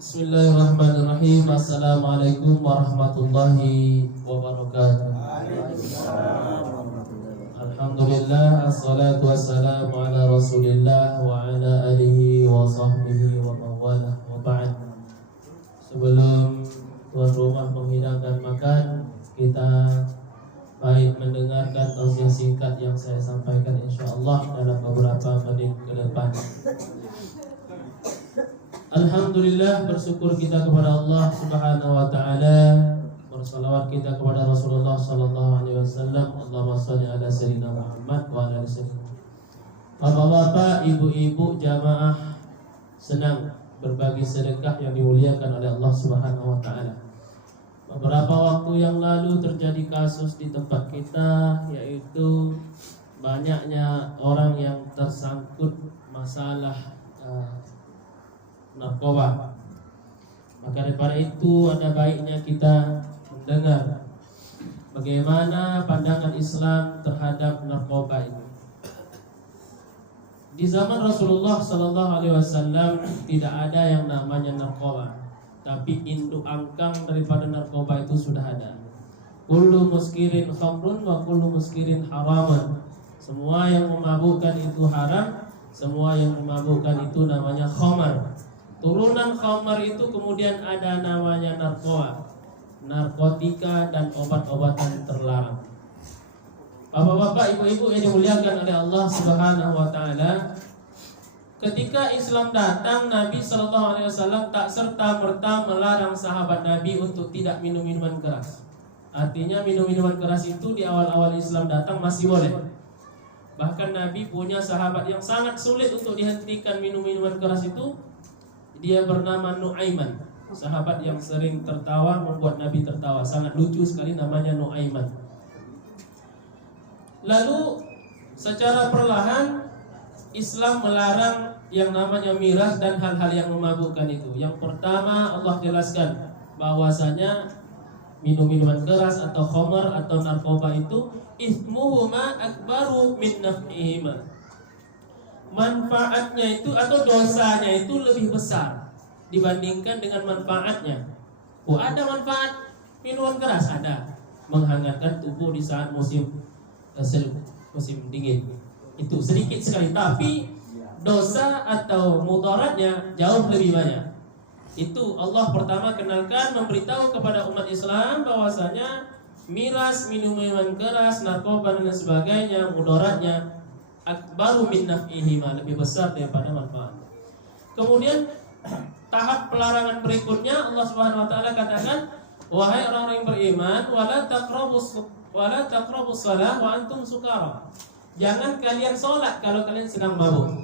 Bismillahirrahmanirrahim. Assalamualaikum warahmatullahi wabarakatuh. Alhamdulillah, assalatu wassalamu ala rasulillah wa ala alihi wa sahbihi wa mawalah wa ba'd. Sebelum tuan rumah menghidangkan makan, kita baik mendengarkan tausiah singkat yang saya sampaikan insyaallah dalam beberapa menit ke depan. Alhamdulillah, bersyukur kita kepada Allah Subhanahu wa taala, bersalawat kita kepada Rasulullah sallallahu alaihi wasallam. Allahumma shalli ala sayyidina Muhammad wa ala ali sayyidina. Bapak-bapak, ibu-ibu, jamaah senang berbagi sedekah yang dimuliakan oleh Allah Subhanahu wa taala. Beberapa waktu yang lalu terjadi kasus di tempat kita, yaitu banyaknya orang yang tersangkut masalah narkoba. Maka daripada itu ada baiknya kita mendengar bagaimana pandangan Islam terhadap narkoba ini. Di zaman Rasulullah sallallahu alaihi wasallam tidak ada yang namanya narkoba, tapi induk angkang daripada narkoba itu sudah ada. Kullu muskirin khamrun wa kullu muskirin haraman. Semua yang memabukkan itu haram, semua yang memabukkan itu namanya khamar. Turunan khamar itu kemudian ada namanya narkotika dan obat-obatan terlarang. Bapak-bapak, ibu-ibu yang dimuliakan oleh Allah Subhanahu wa taala, ketika Islam datang, Nabi sallallahu alaihi wasallam tak serta-merta melarang sahabat Nabi untuk tidak minum minuman keras. Artinya minum-minuman keras itu di awal-awal Islam datang masih boleh. Bahkan Nabi punya sahabat yang sangat sulit untuk dihentikan minum minuman keras itu. Dia bernama Nu'aiman, sahabat yang sering tertawa, membuat Nabi tertawa. Sangat lucu sekali, namanya Nu'aiman. Lalu secara perlahan Islam melarang yang namanya miras dan hal-hal yang memabukkan itu. Yang pertama, Allah jelaskan bahwasanya minum-minuman keras atau khamar atau narkoba itu ithmuhuma akbaru min naf'ihima. Manfaatnya itu atau dosanya itu lebih besar dibandingkan dengan manfaatnya. Oh, ada manfaat minuman keras, ada. Menghangatkan tubuh di saat musim dingin. Itu sedikit sekali, tapi dosa atau mudaratnya jauh lebih banyak. Itu Allah pertama kenalkan, memberitahu kepada umat Islam bahwasanya miras, minuman keras, narkoba dan sebagainya, mudaratnya akbaru min naf'ihima, lebih besar daripada manfaat. Kemudian tahap pelarangan berikutnya Allah Subhanahu wa taala katakan, wahai orang-orang yang beriman, wala taqrabus shalah wa antum sukara. Jangan kalian salat kalau kalian sedang mabuk.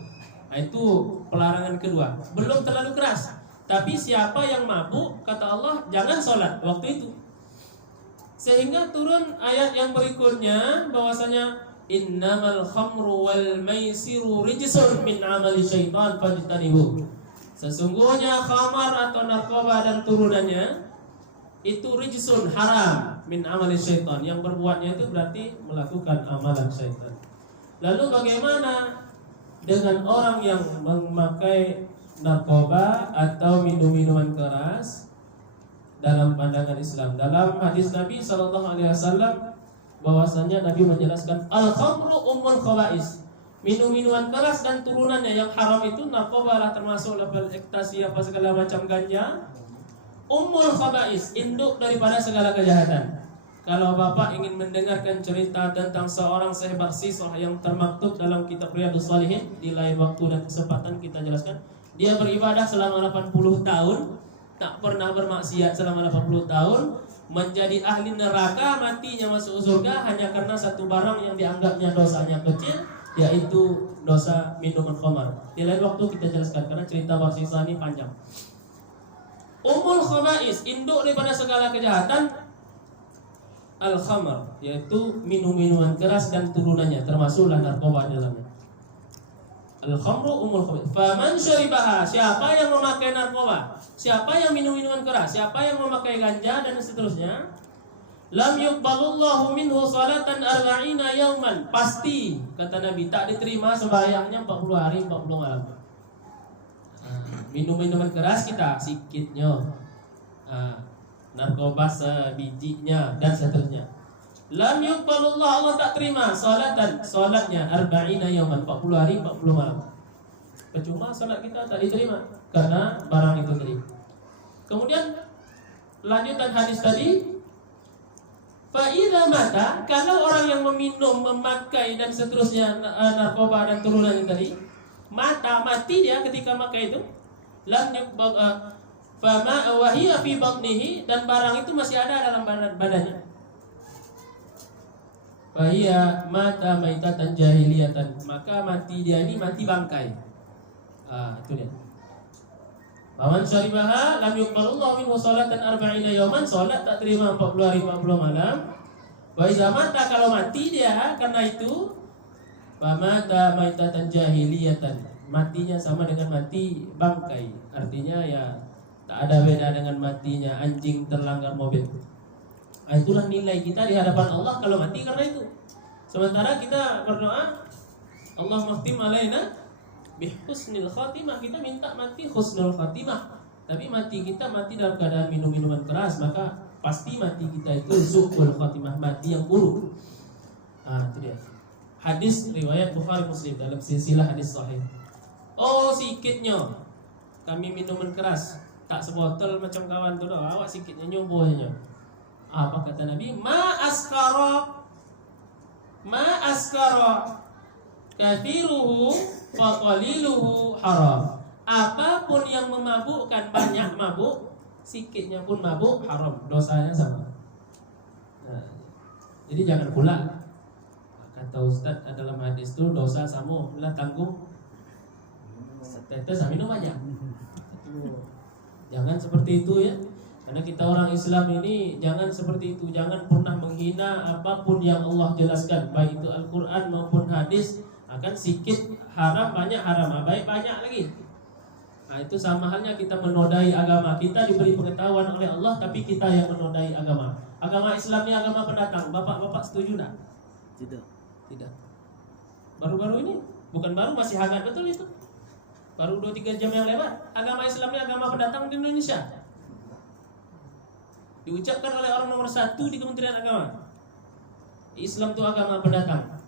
Nah, itu pelarangan kedua. Belum terlalu keras, tapi siapa yang mabuk, kata Allah, jangan salat waktu itu. Sehingga turun ayat yang berikutnya bahwasanya innamal khamru wal maisiru rijsun min amali syaitan fajtanibu. Sesungguhnya khamar atau narkoba dan turunannya itu rijsun, haram, min amali syaitan. Yang berbuatnya itu berarti melakukan amalan syaitan. Lalu bagaimana dengan orang yang memakai narkoba atau minum-minuman keras dalam pandangan Islam? Dalam hadis Nabi sallallahu alaihi wasallam bahwasanya Nabi menjelaskan al-khamru ummul khaba'is. Minum-minuman keras dan turunannya yang haram itu narkoba lah, termasuk level ekstasi apa segala macam ganja. Ummul khaba'is, induk daripada segala kejahatan. Kalau Bapak ingin mendengarkan cerita tentang seorang sahabat sisah yang termaktub dalam kitab Riyadhus Shalihin, di lain waktu dan kesempatan kita jelaskan. Dia beribadah selama 80 tahun, tak pernah bermaksiat selama 80 tahun, menjadi ahli neraka, matinya masuk surga hanya karena satu barang yang dianggapnya dosanya kecil, yaitu dosa minuman khamar. Di lain waktu kita jelaskan karena cerita warsisa ini panjang. Ummul khaba'is, induk daripada segala kejahatan, al-khamar, yaitu minum-minuman keras dan turunannya, termasuklah narkoba dalamnya. Al-khamru ummul khaba'is. Faman syaribaha, siapa yang memakai narkoba, siapa yang minum minuman keras, siapa yang memakai ganja dan seterusnya, lam yuqbalullahu minhu salatan arba'ina yauman. Pasti, kata Nabi, tak diterima sembahyangnya 40 hari 40 malam. minum minuman keras kita sikitnya, narkoba sebijinya dan seterusnya. Lam yuqbalullah, Allah tak terima salatnya 40 yauman, 40 hari 40 malam. Percuma salat kita tak diterima karena barang itu tadi. Kemudian lanjutan hadis tadi, fa idza mata, kalau orang yang meminum, memakai dan seterusnya narkoba dan turunannya tadi, mati dia ketika makai itu, lam yuqbal fama wa hiya fi batnihi, dan barang itu masih ada dalam badannya. Fa hiya mata maitatan jahiliyatan, maka mati dia ini mati bangkai. Itu dia. Waman syaribaha lam yuqbalullahu minhu salatan 40 yauman, salat tak terima 40 hari 40 malam. Wa idza mata, kalau mati dia karena itu, fa mata maitatan jahiliyatan, matinya sama dengan mati bangkai. Artinya ya tak ada beda dengan matinya anjing terlanggar mobil. Itulah nilai kita di hadapan Allah kalau mati karena itu. Sementara kita berdoa, Allah mahtim alaina bihusnil khatimah, kita minta mati husnul khatimah. Tapi mati kita mati dalam keadaan minum minuman keras, maka pasti mati kita itu su'ul khatimah, mati yang buruk. Itu dia. Hadis riwayat Bukhari Muslim dalam silsilah hadis sahih. Oh, sikitnya kami minuman keras, tak sebotol macam kawan tu dah. Awak sikitnya nyobohnya. Apa kata Nabi? Ma askara kathiruhu fa qaliluhu haram. Apapun yang memabukkan, banyak mabuk, sikitnya pun mabuk, haram, dosanya sama. Jadi jangan pula kata Ustaz dalam hadis itu dosa sama lah tanggung setetes minum banyak. Jangan seperti itu ya. Karena kita orang Islam ini jangan seperti itu. Jangan pernah menghina apapun yang Allah jelaskan, baik itu Al-Quran maupun hadis. Akan sikit haram, banyak haram, baik banyak lagi. Itu sama halnya kita menodai agama. Kita diberi pengetahuan oleh Allah, tapi kita yang menodai agama. Agama Islam ini agama pendatang. Bapak-bapak setuju tak? Tidak. Baru-baru ini, bukan baru, masih hangat betul itu. Baru 2-3 jam yang lewat. Agama Islam ini agama pendatang di Indonesia. Diucapkan oleh orang nomor 1 di Kementerian Agama. Islam itu agama pendatang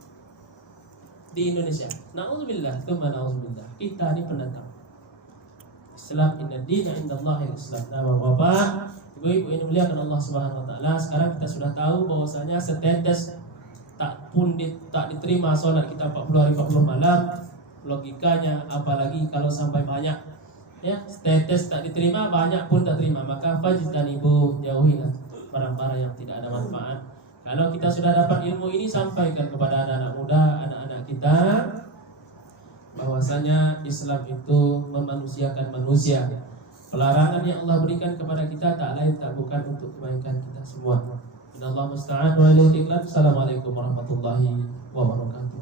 di Indonesia. Na'udzubillah, tsumma na'udzubillah. Kita ini pendatang. Islam, inna dina indallahi Islam. Nah, Bapak, Ibu-ibu yang dimuliakan Allah Subhanahu wa taala, sekarang kita sudah tahu bahwasanya setetes tak diterima salat kita 40 hari 40 malam. Logikanya apalagi kalau sampai banyak. Ya, setetes tak diterima, banyak pun tak terima, maka fajtanibu, jauhilah barang-barang yang tidak ada manfaat. Kalau kita sudah dapat ilmu ini, sampaikan kepada anak-anak muda, anak-anak kita, bahwasanya Islam itu memanusiakan manusia. Pelarangan yang Allah berikan kepada kita tak lain tak bukan untuk kebaikan kita semua. Innallaha musta'an wa ilaihi tiklan. Assalamualaikum warahmatullahi wabarakatuh.